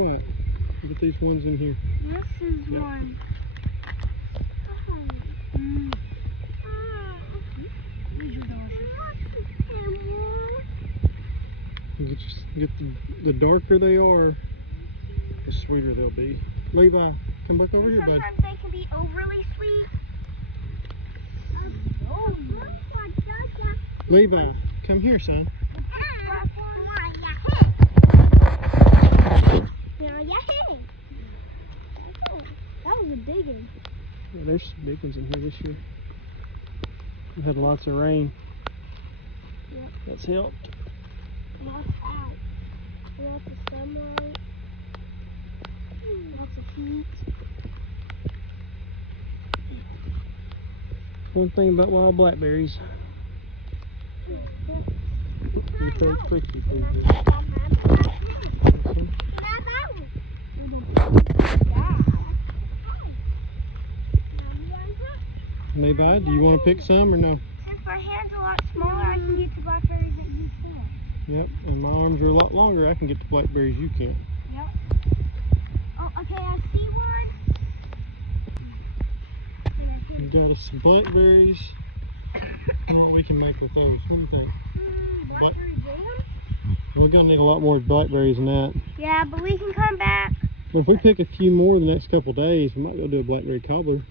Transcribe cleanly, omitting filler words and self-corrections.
quiet. Get these ones in here. This is one. Get the darker they are, the sweeter they'll be. Levi, come back over here, bud. Sometimes they can be overly sweet. Levi, come here, son. That was a big one. Yeah, there's some big ones in here this year. We had lots of rain. Yep. That's helped. Lots out. Lots of sunlight. Lots of heat. One thing about wild blackberries. They're very prickly. Levi, do you want to pick some or no? Since my hand's a lot smaller, I can get to blackberries that you can't. Yep, and my arms are a lot longer. I can get to blackberries you can't. Yep. Oh, okay, I see one. We got us some blackberries. I don't know what we can make with those. What do you think? Blackberry jam? We're gonna need a lot more blackberries than that. Yeah, but we can come back. But if we pick a few more the next couple days, we might go do a blackberry cobbler.